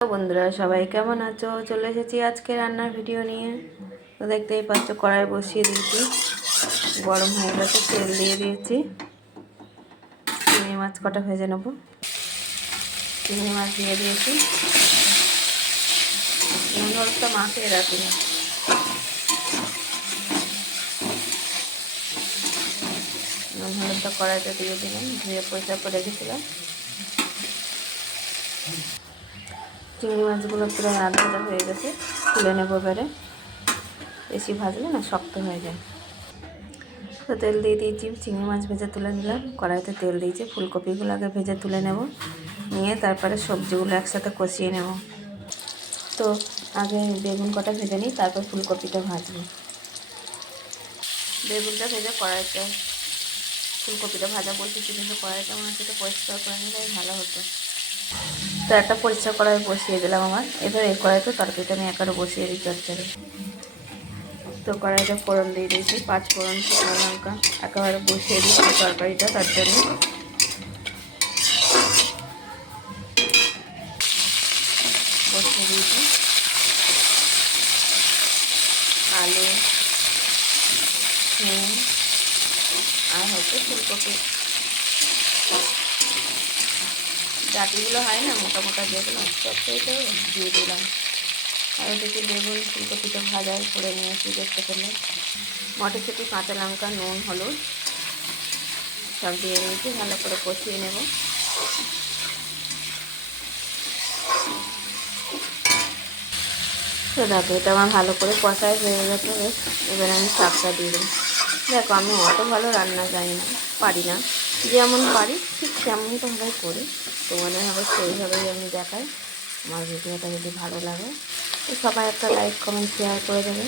তো বন্ধুরা সবাই কেমন আছো? চলে এসেছি আজকে রান্নার ভিডিও নিয়ে। তো দেখতেই পাচ্ছ কড়াই বসিয়ে দিয়েছি, গরম হয়ে গেছে, তেল দিয়ে দিয়েছি। চিংড়ি মাছ কটা ভেজে নেবো। চিংড়ি মাছ দিয়ে দিয়েছি, নুন হলুদটা মাখিয়ে রাখি না। নুন হলুদটা কড়াইতে দিয়ে দিলাম, ধুয়ে পরিষ্কার করে রেখেছিলাম। চিংড়ি মাছগুলো প্রায় আধা ভাজা হয়ে গেছে, তুলে নেবো এবারে। বেশি ভাজলে না শক্ত হয়ে যায়। তো তেল দিয়ে দিয়েছি, চিংড়ি মাছ ভেজে তুলে নিলাম। কড়াইতে তেল দিয়েছি, ফুলকপিগুলো আগে ভেজে তুলে নেব, নিয়ে তারপরে সবজিগুলো একসাথে কষিয়ে নেব। তো আগে বেগুন কটা ভেজে নিই, তারপর ফুলকপিটা ভাজবো। বেগুনটা ভেজে কড়াইতে ফুলকপিটা ভাজা বলতেছি, কিন্তু কড়াইটা আমার সেটা পরিষ্কার করে নিলে ভালো হতো। তো একটা পরিষ্কার কড়াই বসিয়ে দিলাম আমার। এবার এই কড়াইতে তরকারিটা আমি একারে বসিয়ে দিই চচ্চড়ি। তো কড়াইটা ফোড়ন দিয়ে দিয়েছি, 5 ফোড়ন, শুকনো লঙ্কা একেবারে বসিয়ে দিয়েছি তরকারিটা। তার জন্য বসিয়ে দিয়েছি আলু, শিম আর হচ্ছে ফুলকপি। ডাটিগুলো হয় না মোটা মোটা, যেগুলো চচ্চড়িটাও দিয়ে দিলাম। আর ওদিকে বেগুন ফুলকপিটা ভাজা করে নিয়েছি, দেখতে পেলে। মটরশুঁটি, কাঁচা লঙ্কা, নুন, হলুদ সব দিয়ে দিয়েছি, ভালো করে কষিয়ে নেব। তো দেখো এটা আমার ভালো করে কষাই হয়ে গেছে। এবার আমি শাকটা দিয়ে দেবো। দেখো আমি অত ভালো রান্না জানি না, পারি না, যেমন পারি ঠিক তেমনই তোমরাই করি। তো মনে হবে সেইভাবেই আমি দেখাই। আমার ভিডিওটা যদি ভালো লাগে তো সবাই একটা লাইক কমেন্ট শেয়ার করে দেবে।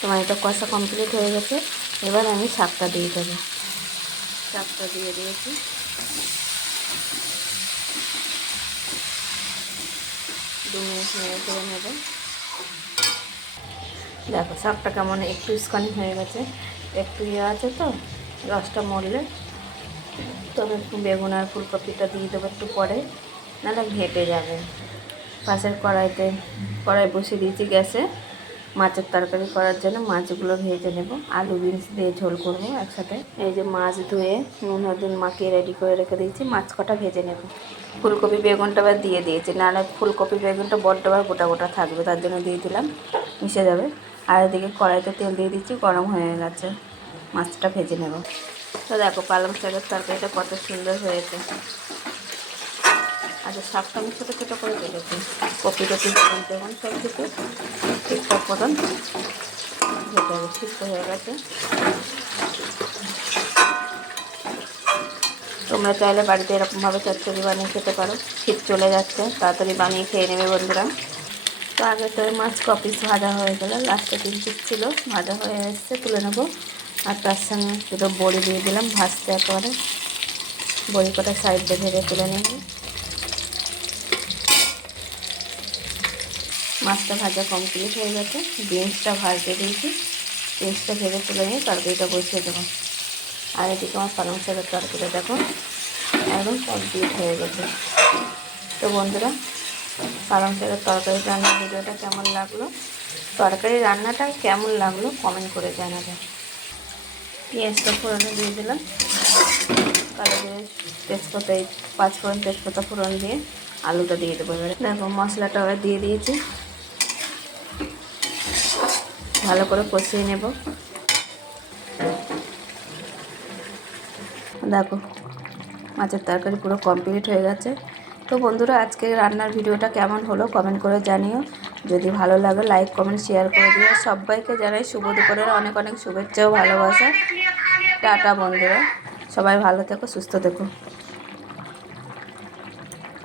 তোমার এটা কষা কমপ্লিট হয়ে গেছে, এবার আমি শাকটা দিয়ে দেবো। শাকটা দিয়ে দিয়েছি, 2 মিনিট নেড়ে করে নেব। দেখো শাকটা কেমন একটু স্কানি হয়ে গেছে, একটু ইয়ে আছে তো, রসটা মরলে তবে একটু বেগুন আর ফুলকপিটা দিয়ে দেবো একটু পরে, নাহলে ঘেঁটে যাবে। পাশের কড়াই বসিয়ে দিয়েছি গ্যাসে মাছের তরকারি করার জন্য। মাছগুলো ভেজে নেব, আলু বিনস দিয়ে ঝোল করব একসাথে। এই যে মাছ ধুয়ে নুন হলুদ মাখিয়ে রেডি করে রেখে দিয়েছি, মাছ কটা ভেজে নেব। ফুলকপি বেগুনটা আবার দিয়ে দিয়েছি, নাহলে ফুলকপি বেগুনটা বড্ড আবার গোটা গোটা থাকবে, তার জন্য দিয়ে দিলাম, মিশে যাবে। আর এদিকে কড়াইতে তেল দিয়ে দিচ্ছি, গরম হয়ে গেছে, মাছটা ভেজে নেব। তো দেখো পালং শাকের তরকারিটা কত সুন্দর হয়েছে। আচ্ছা শাকটা আমি ছোটো ছোটো করে কেটেছি, কপি টপি বেগুন সব কিছু ঠিকঠাক মতন ভেজে হবে, সিদ্ধ হয়ে গেছে। তোমরা চাইলে বাড়িতে এরকমভাবে চচ্চড়ি বানিয়ে খেতে পারো। শীত চলে যাচ্ছে, তাড়াতাড়ি বানিয়ে খেয়ে নেবে বন্ধুরা। তো আগে তো মাছ কপিস ভাজা হয়ে গেল, লাস্টে 3 পিস ছিল, ভাজা হয়ে এসছে, তুলে নেবো। আর তার সঙ্গে দুটো বড়ি দিয়ে দিলাম ভাজতে একেবারে। বড়ি কটা সাইডে ভেজে তুলে নেব। মাছটা ভাজা কমপ্লিট হয়ে গেছে, বিনসটা ভাজতে দিয়েছি, বিনসটা ভেজে তুলে নিয়ে তরকারিটা বসিয়ে দেবো। আর এদিকে আমার পালং শাকের তরকারিটা দেখো একদম কমপ্লিট হয়ে গেছে। তো বন্ধুরা পালং শাকের তরকারি রান্নার ভিডিওটা কেমন লাগলো, তরকারি রান্নাটা কেমন লাগলো কমেন্ট করে জানাবে। পেঁয়াজটা ফোড়নে দিয়ে দিলাম, কালো জিরে তেজপাতা, 5 ফোড়ন তেজপাতা ফোড়ন দিয়ে আলুটা দিয়ে দেবো। এবারে দেখো মশলাটা আবার দিয়ে দিয়েছি, ভালো করে কষিয়ে নেব। দেখো মাছের তরকারি পুরো কমপ্লিট হয়ে গেছে। তো বন্ধুরা আজকে রান্নার ভিডিওটা কেমন হলো কমেন্ট করে জানিও। যদি ভালো লাগে লাইক কমেন্ট শেয়ার করে দিও। সবাইকে জানাই শুভ দুপুরের অনেক অনেক শুভেচ্ছা ও ভালোবাসা। টাটা বন্ধুরা, সবাই ভালো থেকো, সুস্থ থেকো।